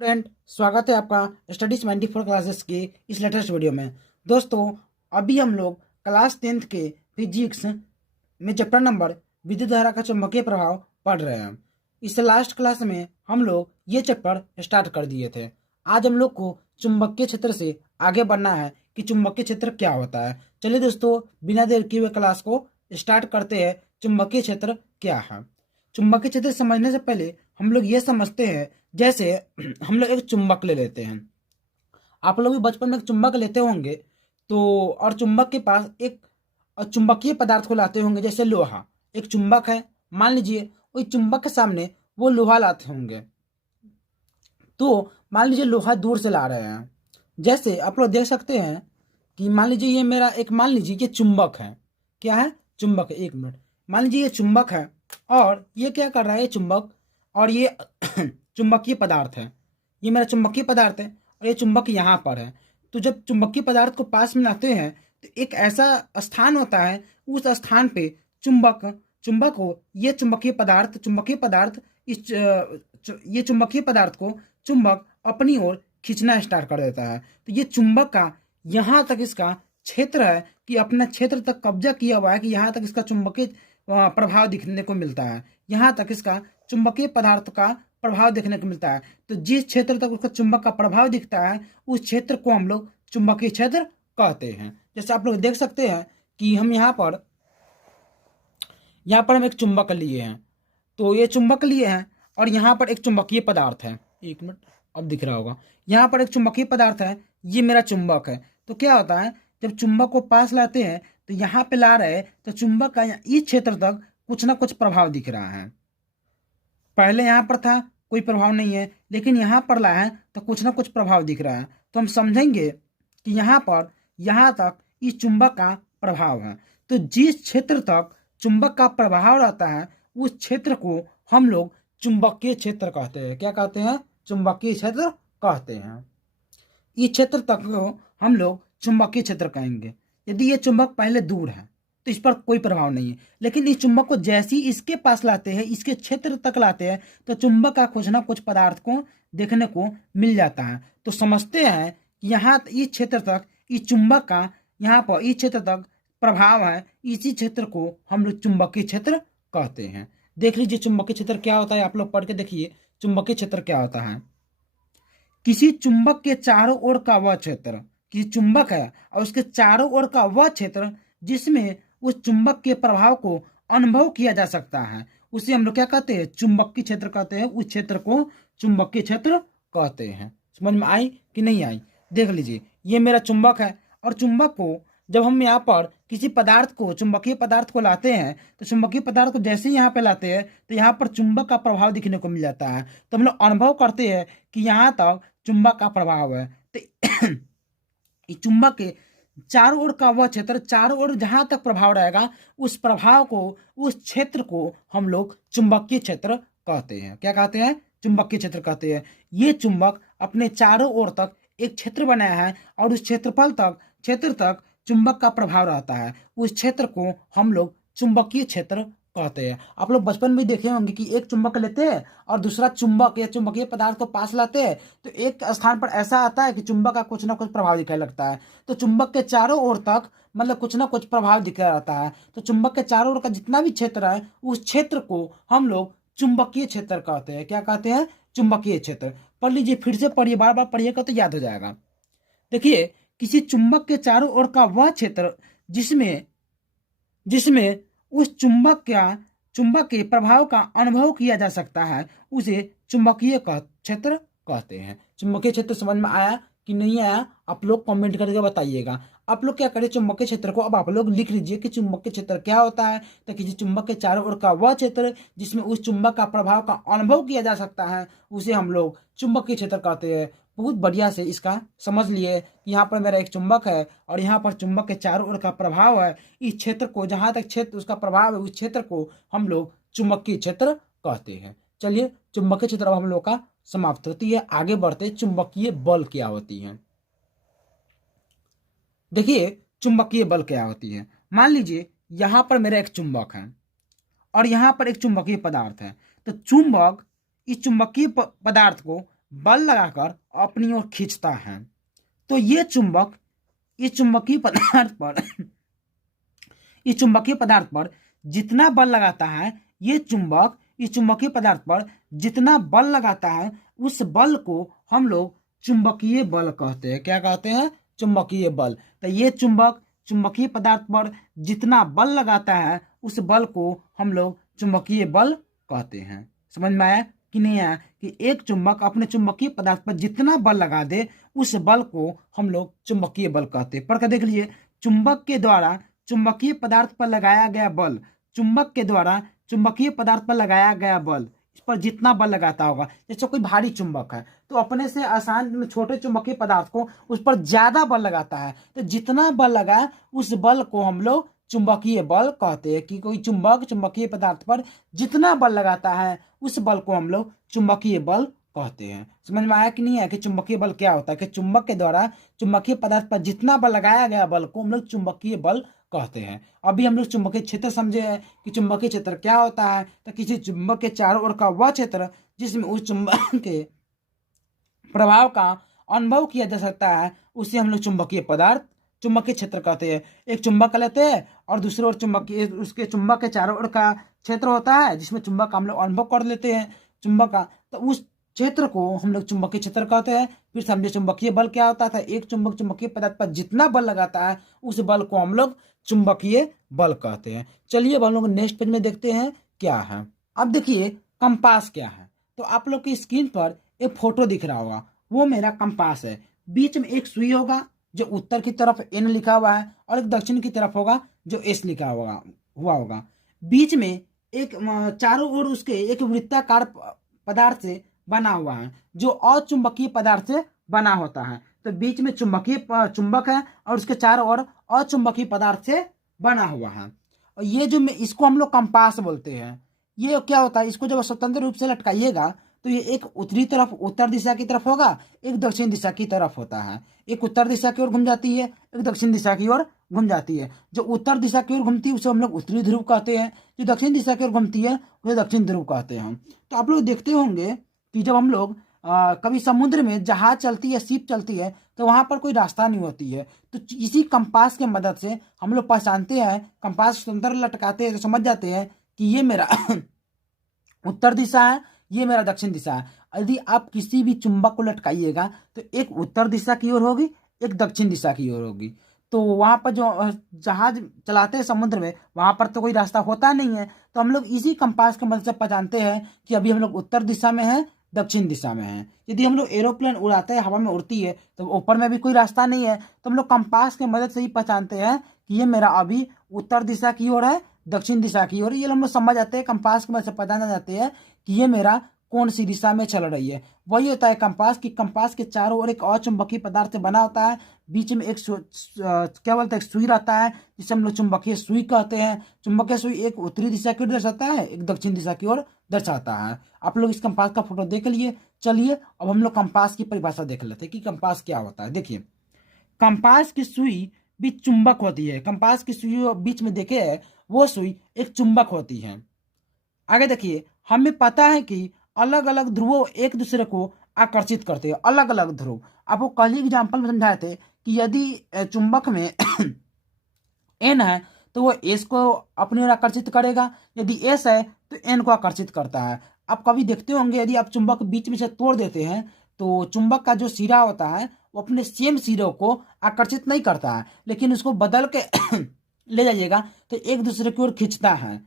Friend, स्वागत है आपका स्टडीज 94 क्लासेस की इस लेटेस्ट वीडियो में। दोस्तों, अभी हम लोग क्लास 10th के फिजिक्स में चैप्टर नंबर विद्युत धारा का चुंबकीय प्रभाव पढ़ रहे हैं। इस लास्ट क्लास में हम लोग ये चैप्टर स्टार्ट कर दिए थे। आज हम लोग को चुंबकीय क्षेत्र से आगे बढ़ना है कि चुंबकीय क्षेत्र क्या होता है। चलिए दोस्तों, बिना देर किए हुए क्लास को स्टार्ट करते हैं। चुंबकीय क्षेत्र क्या है? चुंबकीय क्षेत्र समझने से पहले हम लोग ये समझते हैं, जैसे हम लोग एक चुंबक ले लेते हैं। आप लोग भी बचपन में एक चुंबक लेते होंगे, तो और चुंबक के पास एक चुंबकीय पदार्थ को लाते होंगे, जैसे लोहा। एक चुंबक है, मान लीजिए वही चुंबक के सामने वो लोहा लाते होंगे। तो मान लीजिए लोहा दूर से ला रहे हैं। जैसे आप लोग देख सकते हैं कि मान लीजिए ये मेरा एक, मान लीजिए ये चुंबक है। क्या है? चुंबक है। एक मिनट, मान लीजिए ये चुंबक है और ये क्या कर रहा है? ये चुंबक और ये चुंबकीय पदार्थ है। ये मेरा चुंबकीय पदार्थ है और ये चुंबक यहाँ पर है। तो जब चुंबकीय पदार्थ को पास में लाते हैं तो एक ऐसा स्थान होता है, उस स्थान पे चुंबक चुंबक हो ये चुंबकीय पदार्थ ये चुंबकीय पदार्थ को चुंबक अपनी ओर खींचना स्टार्ट कर देता है। तो ये चुंबक का यहाँ तक इसका क्षेत्र है कि अपना क्षेत्र तक कब्जा किया हुआ है, कि यहाँ तक इसका चुंबकीय प्रभाव दिखने को मिलता है। यहाँ तक इसका चुंबकीय पदार्थ का प्रभाव देखने को मिलता है। तो जिस क्षेत्र तक उसका चुंबक का प्रभाव दिखता है, उस क्षेत्र को हम लोग चुंबकीय क्षेत्र कहते हैं। जैसे आप लोग देख सकते हैं कि हम यहाँ पर हम एक चुंबक लिए हैं। तो ये चुंबक लिए हैं और यहाँ पर एक चुंबकीय पदार्थ है। एक मिनट, अब दिख रहा होगा। यहाँ पर एक चुंबकीय पदार्थ है, ये मेरा चुंबक है। तो क्या होता है, जब चुंबक को पास लाते हैं तो यहाँ पे ला रहे हैं, तो चुंबक का इस क्षेत्र तक कुछ ना कुछ प्रभाव दिख रहा है। पहले यहाँ पर था, कोई प्रभाव नहीं है, लेकिन यहाँ पर लाया है तो कुछ ना कुछ प्रभाव दिख रहा है। तो हम समझेंगे कि यहाँ पर यहाँ तक इस चुंबक का प्रभाव है। तो जिस क्षेत्र तक चुंबक का प्रभाव रहता है, उस क्षेत्र को हम लोग चुंबकीय क्षेत्र कहते हैं। क्या कहते हैं? चुंबकीय क्षेत्र कहते हैं। इस क्षेत्र तक को हम लोग चुंबकीय क्षेत्र कहेंगे। यदि ये चुंबक पहले दूर है तो इस पर कोई प्रभाव नहीं है, लेकिन इस चुंबक को जैसे ही इसके पास लाते हैं, इसके क्षेत्र तक लाते हैं, तो चुंबक का कुछ ना कुछ पदार्थ को देखने को मिल जाता है। तो समझते हैं कि यहाँ इस क्षेत्र तक इस चुंबक का यहाँ पर इस क्षेत्र तक प्रभाव है। इसी क्षेत्र को हम लोग चुंबकीय क्षेत्र कहते हैं। देख लीजिए चुंबकीय क्षेत्र क्या होता है, आप लोग पढ़ के देखिए चुंबकीय क्षेत्र क्या होता है। किसी चुंबक के चारों ओर का वह क्षेत्र, किसी चुंबक है और उसके चारों ओर का वह क्षेत्र जिसमें उस चुंबक के प्रभाव को अनुभव किया जा सकता है, उसे हम लोग क्या कहते हैं? चुंबकीय क्षेत्र कहते हैं। उस क्षेत्र को चुंबकीय क्षेत्र कहते हैं। समझ में आई कि नहीं आई? देख लीजिए, ये मेरा चुंबक है और चुंबक को जब हम यहाँ पर किसी पदार्थ को, चुंबकीय पदार्थ को लाते हैं, तो चुंबकीय पदार्थ को जैसे ही यहाँ पे लाते हैं तो यहाँ पर चुंबक का प्रभाव दिखने को मिल जाता है। तो हम लोग अनुभव करते हैं कि यहाँ तक चुंबक का प्रभाव है। तो इस चुंबक के चारों ओर का वह क्षेत्र, चारों ओर जहां तक प्रभाव रहेगा, उस प्रभाव को, उस क्षेत्र को हम लोग चुंबकीय क्षेत्र कहते हैं। क्या कहते हैं? चुंबकीय क्षेत्र कहते हैं। ये चुंबक अपने चारों ओर तक एक क्षेत्र बनाया है और उस क्षेत्र तक चुंबक का प्रभाव रहता है। उस क्षेत्र को हम लोग चुंबकीय क्षेत्र कहते हैं। आप लोग बचपन में देखे होंगे कि एक चुंबक लेते हैं और दूसरा चुंबक या चुंबकीय पदार्थ को पास लाते हैं, तो एक स्थान पर ऐसा आता है कि चुंबक का कुछ ना कुछ प्रभाव दिखने लगता है। तो चुंबक के चारों ओर तक मतलब कुछ ना कुछ प्रभाव दिखता रहता है। तो चुंबक के चारों ओर का जितना भी क्षेत्र है, उस क्षेत्र को हम लोग चुंबकीय क्षेत्र कहते हैं। क्या कहते हैं? चुंबकीय क्षेत्र। पढ़ लीजिए, फिर से पढ़िए, बार बार पढ़िएगा तो याद हो जाएगा। देखिए, किसी चुंबक के चारों ओर का वह क्षेत्र जिसमें जिसमें उस चुंबक के प्रभाव का अनुभव किया जा सकता है, उसे चुंबकीय क्षेत्र कहते हैं। चुंबकीय क्षेत्र समझ में आया कि नहीं आया? आप लोग कमेंट करके बताइएगा। आप लोग क्या करें, चुंबकीय क्षेत्र को अब आप लोग लिख लीजिए कि चुंबकीय क्षेत्र क्या होता है। तो किसी चुंबक के चारों ओर का वह क्षेत्र जिसमें उस चुंबक का प्रभाव का अनुभव किया जा सकता है, उसे हम लोग चुंबकीय क्षेत्र कहते हैं। बहुत बढ़िया से इसका समझ लिए कि यहाँ पर मेरा एक चुंबक है और यहाँ पर चुंबक के चारों ओर का प्रभाव है। इस क्षेत्र को, जहाँ तक क्षेत्र उसका प्रभाव है, उस क्षेत्र को हम लोग चुंबकीय क्षेत्र कहते हैं। चलिए, चुंबकीय क्षेत्र अब हम लोग का समाप्त होती है। आगे बढ़ते, चुंबकीय बल क्या होती है। देखिए, चुंबकीय बल क्या होती है। मान लीजिए यहाँ पर मेरा एक चुंबक है और यहाँ पर एक चुंबकीय पदार्थ है। तो चुंबक इस चुंबकीय पदार्थ को बल लगाकर अपनी ओर खींचता है। तो ये चुंबक इस चुंबकीय पदार्थ पर इस चुंबकीय पदार्थ पर जितना बल लगाता है, ये चुंबक इस चुंबकीय पदार्थ पर जितना बल लगाता है, उस बल को हम लोग चुंबकीय बल कहते हैं। क्या कहते हैं? चुंबकीय बल। तो ये चुंबक चुंबकीय पदार्थ पर जितना बल लगाता है, उस बल को हम लोग चुंबकीय बल कहते हैं। समझ में आया कि नहीं आया? कि एक चुंबक अपने चुंबकीय पदार्थ पर जितना बल लगा दे, उस बल को हम लोग चुंबकीय बल कहते हैं। पढ़ कर देख लीजिए, चुंबक के द्वारा चुंबकीय पदार्थ पर लगाया गया बल, चुंबक के द्वारा चुंबकीय पदार्थ पर लगाया गया बल, इस पर जितना बल लगाता होगा, जैसे कोई भारी चुंबक है तो अपने से आसान छोटे चुंबकीय पदार्थ को उस पर ज्यादा बल लगाता है, तो जितना बल लगा उस बल को हम लोग चुंबकीय बल कहते हैं। कि कोई चुंबक चुंबकीय पदार्थ पर जितना बल लगाता है, उस बल को हम लोग चुंबकीय बल कहते हैं। समझ में आया कि नहीं आया कि चुंबकीय बल क्या होता है? कि चुंबक के द्वारा चुंबकीय पदार्थ पर जितना बल लगाया गया बल को हम लोग चुंबकीय बल कहते हैं। अभी हम लोग चुंबकीय क्षेत्र समझे हैं कि चुंबकीय क्षेत्र क्या होता है। तो किसी चुंबक के चारों ओर का वह क्षेत्र जिसमें उस चुंबक के प्रभाव का अनुभव किया जा सकता है, उसे हम लोग चुंबकीय पदार्थ चुंबकीय क्षेत्र कहते हैं। एक चुंबक लेते हैं और दूसरे ओर चुंबकीय उसके चुंबक के चारों ओर का क्षेत्र होता है, जिसमें चुंबक हम लोग अनुभव कर लेते हैं चुंबक का, तो उस क्षेत्र को हम लोग चुंबकीय क्षेत्र कहते हैं। फिर समझे चुंबकीय बल क्या होता था? एक चुंबक चुंबकीय पदार्थ पर जितना बल लगाता है, उस बल को हम लोग चुंबकीय बल कहते हैं। चलिए अब हम लोग नेक्स्ट पेज में देखते हैं क्या है। अब देखिए कंपास क्या है। तो आप लोग की स्क्रीन पर एक फोटो दिख रहा होगा, वो मेरा कंपास है। बीच में एक सुई होगा जो उत्तर की तरफ एन लिखा हुआ है, और एक दक्षिण की तरफ होगा जो एस लिखा हुआ होगा। बीच में एक चारों ओर उसके एक वृत्ताकार पदार्थ से बना हुआ है, जो अचुंबकीय पदार्थ से बना होता है। तो बीच में चुंबक है और उसके चारों ओर अचुंबकीय पदार्थ से बना हुआ है। और ये जो इसको हम लोग कंपास बोलते हैं। ये क्या होता है? इसको जब स्वतंत्र रूप से लटकाइएगा तो ये एक उत्तरी तरफ उत्तर दिशा की तरफ होगा, एक दक्षिण दिशा की तरफ होता है। एक उत्तर दिशा की ओर घूम जाती है, एक दक्षिण दिशा की ओर घूम जाती है। जो उत्तर दिशा की ओर घूमती है उसे हम लोग उत्तरी ध्रुव कहते हैं, जो दक्षिण दिशा की ओर घूमती है उसे दक्षिण ध्रुव कहते हैं। तो आप लोग देखते होंगे कि जब हम लोग कभी समुद्र में जहाज चलती है, शिप चलती है, तो वहां पर कोई रास्ता नहीं होती है। तो इसी कंपास की मदद से हम लोग पहचानते हैं, कंपास स्वतंत्र लटकाते हैं तो समझ जाते हैं कि ये मेरा उत्तर दिशा है, ये मेरा दक्षिण दिशा है। यदि आप किसी भी चुंबक को लटकाइएगा तो एक उत्तर दिशा की ओर होगी, एक दक्षिण दिशा की ओर होगी। तो वहां पर जो जहाज चलाते हैं समुद्र में, वहां पर तो कोई रास्ता होता नहीं है। तो हम लोग इसी कंपास की मदद से पहचानते हैं कि अभी हम लोग उत्तर दिशा में हैं, दक्षिण दिशा में हैं। यदि हम लोग एरोप्लेन उड़ाते हैं, हवा में उड़ती है, तो ऊपर में भी कोई रास्ता नहीं है, तो हम लोग कंपास की मदद से ही पहचानते हैं कि ये मेरा अभी उत्तर दिशा की ओर है, दक्षिण दिशा की ओर। ये हम लोग समझ जाते हैं, कंपास की मदद से पहचाना जाते हैं कि ये मेरा कौन सी दिशा में चल रही है। वही होता है कंपास। कि कंपास के चारों ओर एक अचुंबकीय पदार्थ से बना होता है, बीच में एक क्या बोलते हैं, एक सुई रहता है, जिसे हम लोग चुंबकीय सुई कहते हैं। चुंबकीय सुई एक उत्तरी दिशा की ओर दर्शाता है, एक दक्षिण दिशा की ओर दर्शाता है। आप लोग इस कंपास का फोटो देख लिए। चलिए अब हम लोग कंपास की परिभाषा देख लेते हैं कि कंपास क्या होता है। देखिए, कंपास की सुई भी चुंबक होती है। कंपास की सुई बीच में देखे है, वो सुई एक चुंबक होती है। आगे देखिए, हमें पता है कि अलग अलग ध्रुव एक दूसरे को आकर्षित करते हैं। अलग अलग ध्रुव आपको कल ही एग्जाम्पल में समझाए थे कि यदि चुंबक में एन है तो वो एस को अपनी ओर आकर्षित करेगा, यदि एस है तो एन को आकर्षित करता है। आप कभी देखते होंगे, यदि आप चुंबक बीच में से तोड़ देते हैं तो चुंबक का जो सिरा होता है वो अपने सेम सिरों को आकर्षित नहीं करता है, लेकिन उसको बदल के ले जाइएगा तो एक दूसरे की ओर खींचता है।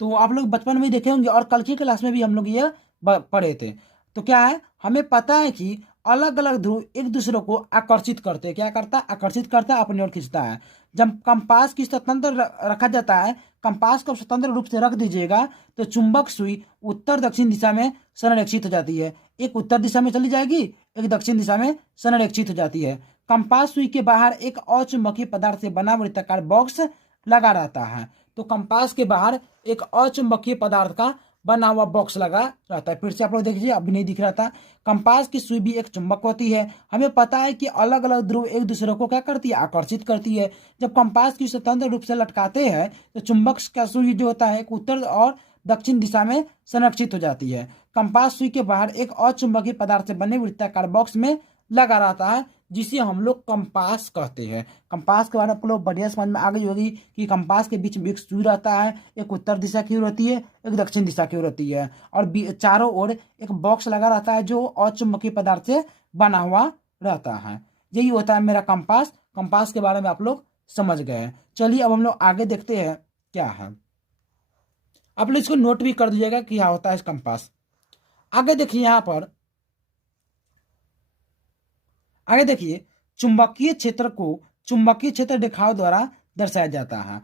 तो आप लोग बचपन में ही देखे होंगे और कल की क्लास में भी हम लोग ये पढ़े थे। तो क्या है, हमें पता है कि अलग अलग ध्रुव एक दूसरे को आकर्षित करते हैं। क्या करता है? आकर्षित करता है, अपनी ओर खींचता है। जब कंपास की स्वतंत्र रखा जाता है, कंपास को स्वतंत्र रूप से रख दीजिएगा तो चुंबक सुई उत्तर दक्षिण दिशा में संरेखित हो जाती है। एक उत्तर दिशा में चली जाएगी, एक दक्षिण दिशा में संरेखित हो जाती है। कंपास सुई के बाहर एक अचुंबकीय पदार्थ से बना वृत्ताकार बॉक्स लगा रहता है। तो कंपास के बाहर एक अचुंबकीय पदार्थ का बना हुआ बॉक्स लगा रहता है। फिर से आप लोग देखिए, अभी नहीं दिख रहा था। कंपास की सुई भी एक चुंबक होती है। हमें पता है कि अलग अलग ध्रुव एक दूसरे को क्या करती है? आकर्षित करती है। जब कंपास की स्वतंत्र रूप से लटकाते हैं तो चुंबक का सुई जो होता है एक उत्तर और दक्षिण दिशा में संरक्षित हो जाती है। कंपास सुई के बाहर एक अचुंबकीय पदार्थ से बने वृत्ताकार बॉक्स में लगा रहता है, जिसे हम लोग कंपास कहते हैं। कंपास के बारे में आप लोग बढ़िया समझ में आ गई होगी कि कंपास के बीच में एक सुई रहता है, एक उत्तर दिशा की ओर रहती है, एक दक्षिण दिशा की ओर रहती है, और चारों ओर एक बॉक्स लगा रहता है जो अचुंबकीय पदार्थ से बना हुआ रहता है। यही होता है मेरा कंपास। कंपास के बारे में आप लोग समझ गए। चलिए अब हम लोग आगे देखते हैं क्या है। आप लोग इसको नोट भी कर दीजिएगा कि क्या होता है इस कंपास। आगे देखिए, यहाँ पर आगे देखिए, चुंबकीय क्षेत्र को चुंबकीय क्षेत्र रेखाओं द्वारा दर्शाया जाता है।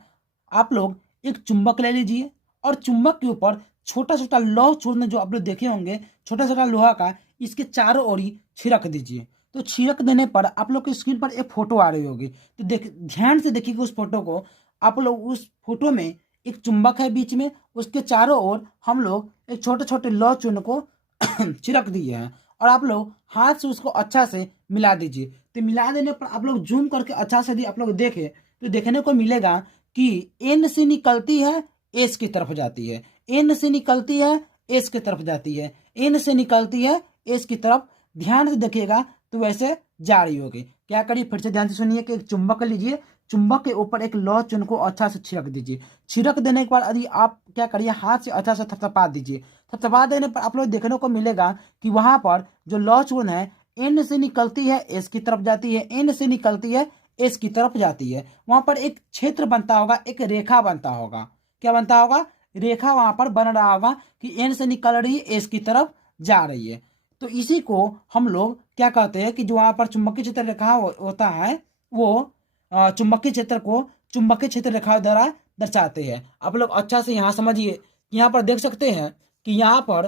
आप लोग एक चुंबक ले लीजिए और चुंबक के ऊपर छोटा छोटा लौह चूर्ण जो आप लोग देखे होंगे, छोटा छोटा लोहा का, इसके चारों ओर ही छिड़क दीजिए। तो छिड़क देने पर आप लोग की स्क्रीन पर एक फोटो आ रही होगी, तो ध्यान से देखिएगा उस फोटो को। आप लोग उस फोटो में एक चुंबक है बीच में, उसके चारों ओर हम लोग एक छोटे छोटे लौह चूर्ण को छिड़क दिए हैं, और आप लोग हाथ से उसको अच्छा से मिला दीजिए। तो मिला देने पर आप लोग जूम करके अच्छा से आप लोग देखें तो देखने को मिलेगा कि एन से निकलती है, एस की तरफ जाती है, एन से निकलती है, एस की तरफ जाती है, एन से निकलती है, एस की तरफ। ध्यान से देखिएगा तो वैसे जा रही होगी। क्या करिए, फिर से ध्यान से सुनिए कि एक चुंबक लीजिए, चुंबक के ऊपर एक लौह चूर्ण को अच्छा से छिड़क दीजिए। छिड़क देने के बाद यदि आप क्या करिए, हाथ से अच्छा से थपथपा दीजिए। थपथपा देने पर आप लोग देखने को मिलेगा कि वहां पर जो लौह चूर्ण है, एन से निकलती है, एस की तरफ जाती है, एन से निकलती है, एस की तरफ जाती है। वहां पर एक क्षेत्र बनता होगा, एक रेखा बनता होगा। क्या बनता होगा? रेखा वहां पर बन रहा होगा कि एन से निकल रही है, एस की तरफ जा रही है। तो इसी को हम लोग क्या कहते हैं कि जो वहां पर चुंबकीय क्षेत्र रेखा होता है, वो चुंबकीय क्षेत्र को चुंबकीय क्षेत्र रेखा द्वारा दर्शाते हैं। आप लोग अच्छा से यहाँ समझिए। यहाँ पर देख सकते हैं कि यहाँ पर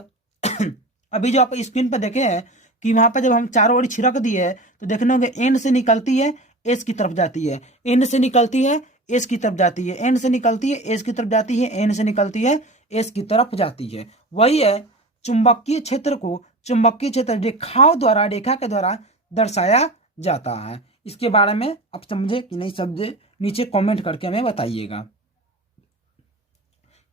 अभी जो आप स्क्रीन पर देखे हैं कि वहां पर जब हम चारों ओर छिड़क दिए है तो देखने होंगे एन से निकलती है, एस की तरफ जाती है, एन से निकलती है, एस की तरफ जाती है, एन से निकलती है, एस की तरफ जाती है, एन से निकलती है, एस की तरफ जाती है। वही है, चुंबकीय क्षेत्र को चुंबकीय क्षेत्र रेखाओं द्वारा, रेखा के द्वारा दर्शाया जाता है। इसके बारे में आप समझे कि नहीं समझे, नीचे कमेंट करके हमें बताइएगा।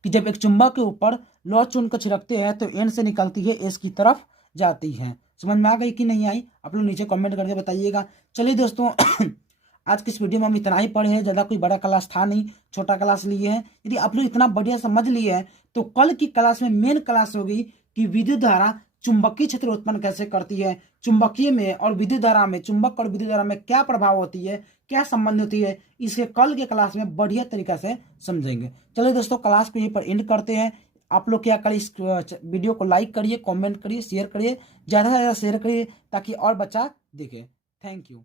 कि जब एक चुंबक के ऊपर लौह चूर्ण को छिड़कते हैं तो एन से निकलती है, एस की तरफ जाती है। समझ में आ गई कि नहीं आई? आप लोग नीचे कमेंट करके बताइएगा। चलिए दोस्तों आज की इस वीडियो में हम इतना ही पढ़े हैं, ज़्यादा कोई बड़ा क्लास था नहीं, छोटा क्लास लिए हैं। यदि आप लोग इतना बढ़िया समझ लिए हैं तो कल की क्लास में मेन क्लास होगी कि विद्युत धारा चुंबकीय क्षेत्र उत्पन्न कैसे करती है, चुंबकीय में और विद्युत धारा में, चुंबक और विद्युत धारा में क्या प्रभाव होती है, क्या संबंध होती है, इसे कल के क्लास में बढ़िया तरीका से समझेंगे। चलिए दोस्तों, क्लास को यहीं पर एंड करते हैं। आप लोग क्या करिए, इस वीडियो को लाइक करिए, कमेंट करिए, शेयर करिए, ज़्यादा से ज़्यादा शेयर करिए ताकि और बच्चा देखे। Thank you.